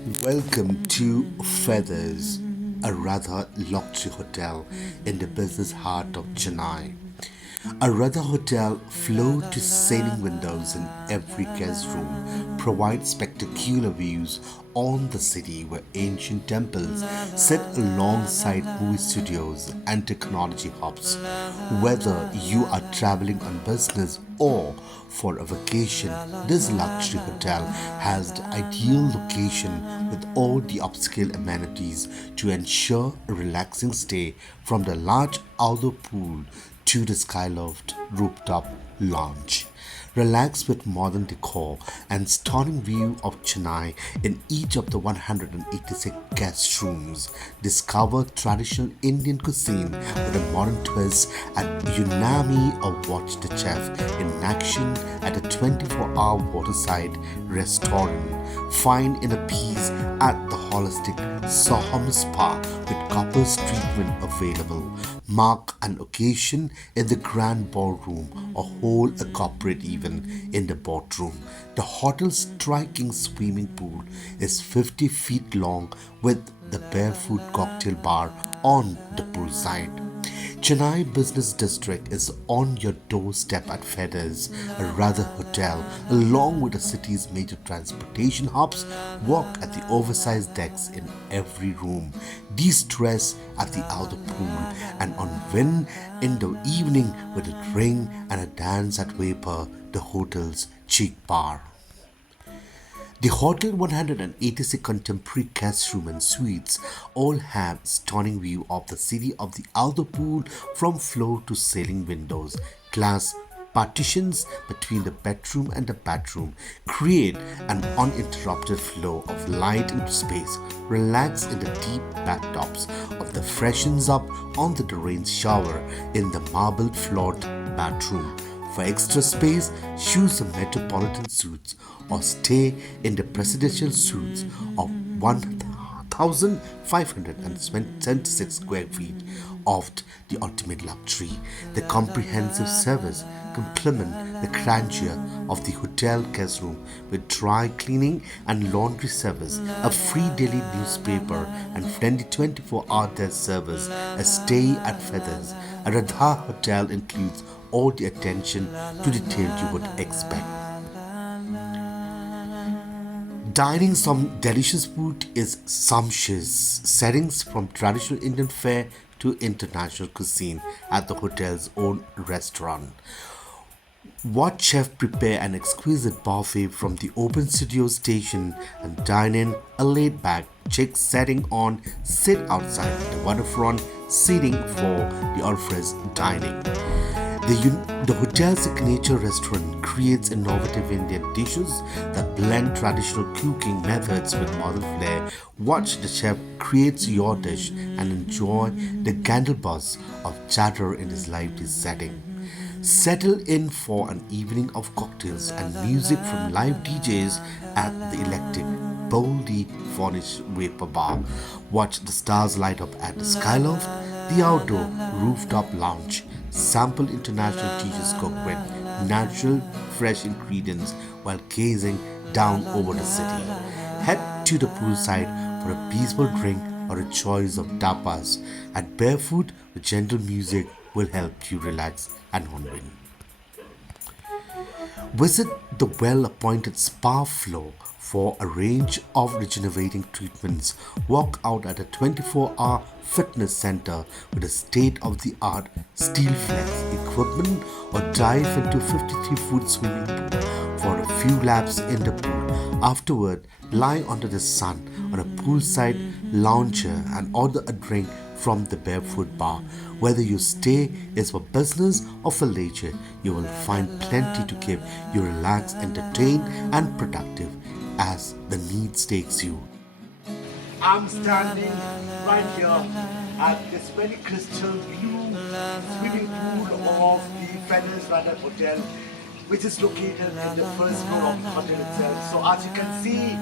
Welcome to Feathers, a rather luxury hotel in the business heart of Chennai. A Radha hotel floor to ceiling windows in every guest room provide spectacular views on the city where ancient temples sit alongside movie studios and technology hubs. Whether you are traveling on business or for a vacation, this luxury hotel has the ideal location with all the upscale amenities to ensure a relaxing stay from the large outdoor pool to the skyloft rooftop lounge. Relax with modern decor and stunning view of Chennai in each of the 186 guest rooms. Discover traditional Indian cuisine with a modern twist at Unami or watch the chef in action at a 24-hour waterside restaurant. Find inner peace at the holistic Soham Spa with couples treatment available. Mark an occasion in the grand ballroom or hold a corporate event in the boardroom. The hotel's striking swimming pool is 50 feet long with the barefoot cocktail bar on the poolside. Chennai Business District is on your doorstep at Feathers, a rather hotel, along with the city's major transportation hubs. Walk at the oversized decks in every room, de-stress at the outer pool, and unwind in the evening with a drink and a dance at Vapor, the hotel's chic bar. The Hotel 186 contemporary guest room and suites all have stunning view of the city of the outer pool from floor to ceiling windows. Glass partitions between the bedroom and the bathroom create an uninterrupted flow of light into space. Relax in the deep backtops of the freshens up on the rain shower in the marble floored bathroom. For extra space, choose the Metropolitan Suites or stay in the Presidential Suites of 1,576 square feet of the ultimate luxury. The comprehensive service complement the grandeur of the hotel guest room with dry cleaning and laundry service, a free daily newspaper, and friendly 24-hour desk service. A stay at Feathers, a Radha hotel includes all the attention to detail you would expect. Dining some delicious food is sumptuous settings from traditional Indian fare to international cuisine at the hotel's own restaurant. Watch chef prepare an exquisite buffet from the open studio station and dine in a laid back chic setting on sit outside the waterfront seating for the Alfred's dining. The hotel's signature restaurant creates innovative Indian dishes that blend traditional cooking methods with modern flair. Watch the chef creates your dish and enjoy the candle buzz of chatter in his lively setting. Settle in for an evening of cocktails and music from live DJs at the electric, boldly furnished Vapor Bar. Watch the stars light up at the Skyloft, the outdoor rooftop lounge. Sample international dishes cooked with natural, fresh ingredients while gazing down over the city. Head to the poolside for a peaceful drink or a choice of tapas. At Barefoot, with gentle music will help you relax and unwind. Visit the well appointed spa floor for a range of regenerating treatments. Walk out at a 24-hour fitness center with a state of the art steel flex equipment or dive into 53-foot swimming pool for a few laps in the pool. Afterward, lie under the sun on a poolside lounger and order a drink from the Barefoot Bar. Whether your stay is for business or for leisure, you will find plenty to keep you relaxed, entertained, and productive as the needs takes you. I'm standing right here at this very crystal blue swimming pool of the Feathers Radha Hotel, which is located in the first floor of the hotel itself. So as you can see,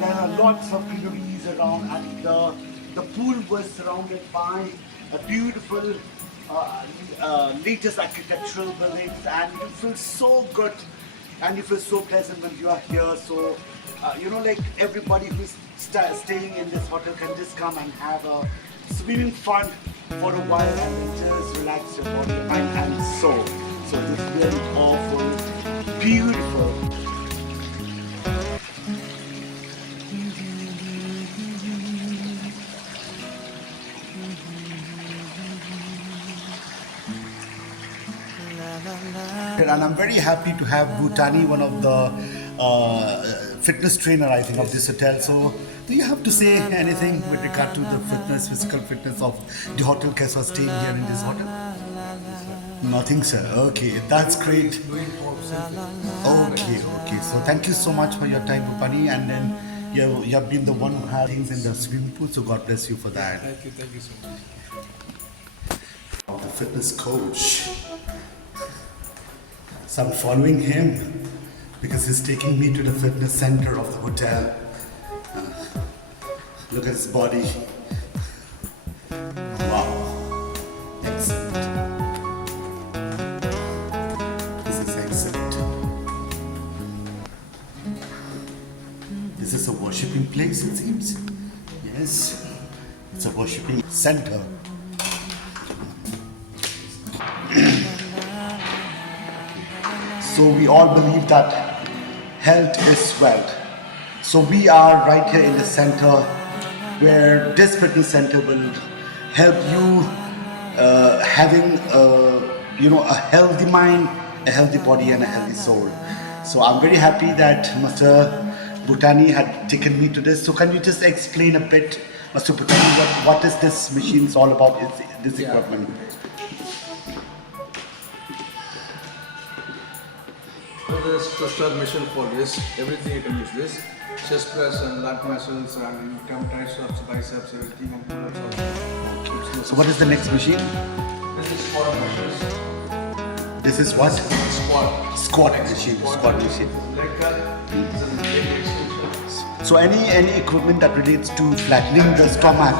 there are lots of greeneries around, and the pool was surrounded by a beautiful latest architectural buildings, and you feel so good and you feel so pleasant when you are here. So like everybody who's staying in this hotel can just come and have a swimming fun for a while and then just relax your body, mind and soul. So this is really awful, beautiful. And I'm very happy to have Bhutani, one of the fitness trainer, I think, of this hotel. So, do you have to say anything with regard to the fitness, physical fitness of the hotel guests who are staying here in this hotel? Nothing, sir. Okay, that's great. Okay. So, thank you so much for your time, Bhutani. And then you have been the one who had things in the swimming pool. So, God bless you for that. Thank you so much. The fitness coach. So I'm following him because he's taking me to the fitness center of the hotel. Look at his body. Wow. Excellent. This is excellent. This is a worshipping place, it seems. Yes. It's a worshipping center. So we all believe that health is wealth. So we are right here in the center where this fitness center will help you having a healthy mind, a healthy body and a healthy soul. So I'm very happy that Mr. Bhutani had taken me to this. So can you just explain a bit, Mr. Bhutani, what is this machine all about, this equipment? So there's cluster machine for this. Everything you can use this. Chest press and lat muscles and triceps, biceps, everything and pull-ups also. So what is the next machine? This is squat machines. This is what? Squat. Squat machine. Squat machine. Leg cut. This is leg extension. So any equipment that relates to flattening the stomach.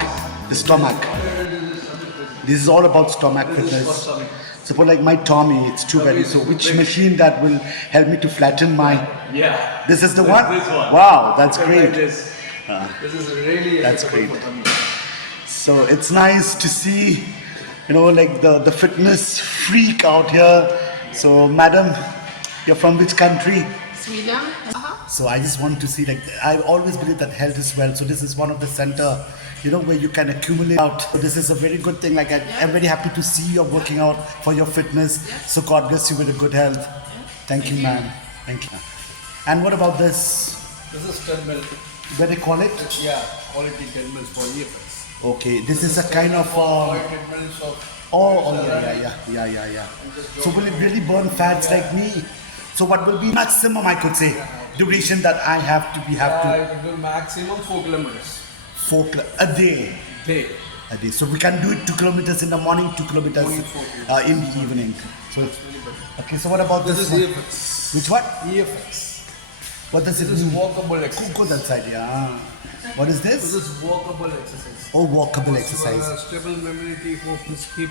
This is all about stomach This is for fitness. stomach. Suppose like my tummy, it's too heavy. So which machine that will help me to flatten my? Yeah. This is the one. This one. Wow, that's Like great. this. This is really That's applicable great. for tummy. So it's nice to see, like the fitness freak out here. So madam, you're from which country? Sweden. So I just want to see, like, I always believe that health is wealth. So this is one of the center, where you can accumulate out. So this is a very good thing. Like I'm very happy to see you're working out for your fitness. So God bless you with a good health. Thank you, ma'am. Thank you. And what about this? This is 10 mil. What they call it? Yeah, quality 10 mils for EFX. Okay, this is a kind of. 10 mils of. Yeah. So will it really burn fats like me? So what will be maximum, I could say, duration that I have to? It will maximum 4 kilometers. A day. Day. A day. So we can do it 2 kilometers in the morning, 2 kilometers Morning, 4 in the evening. So That's really better. okay. So what about This this is one? EFX. Which what? EFX. What does it This is mean? walkable exercise. Go that side, yeah. What is This this? is walkable exercise. Oh, walkable So, exercise. stable mobility for this hip.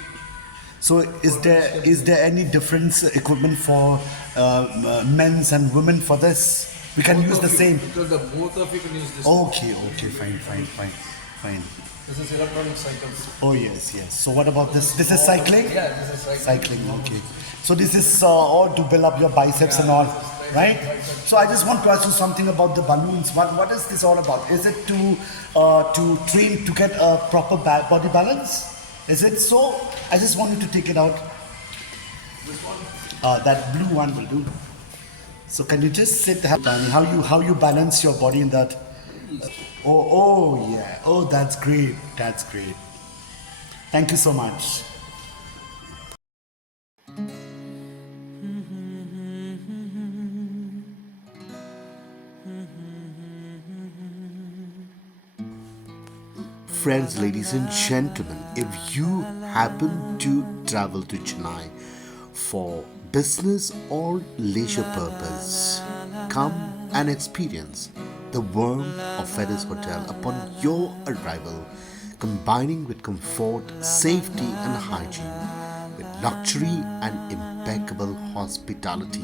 So is there any difference equipment for men's and women for this? We can use the same. Because the both of you can use this. Okay, fine. This is electronic cycles. Oh yes. So what about this? This is cycling? Yeah, this is cycling. Cycling, okay. So this is all to build up your biceps and all, right? So I just want to ask you something about the balloons. What is this all about? Is it to train to get a proper body balance? Is it so? I just want you to take it out. This one. That blue one will do. So can you just sit Danny, how you balance your body in that? Oh yeah. Oh, that's great. Thank you so much. Friends, ladies and gentlemen, if you happen to travel to Chennai for business or leisure purpose, come and experience the warmth of Feathers Hotel upon your arrival, combining with comfort, safety and hygiene, with luxury and impeccable hospitality.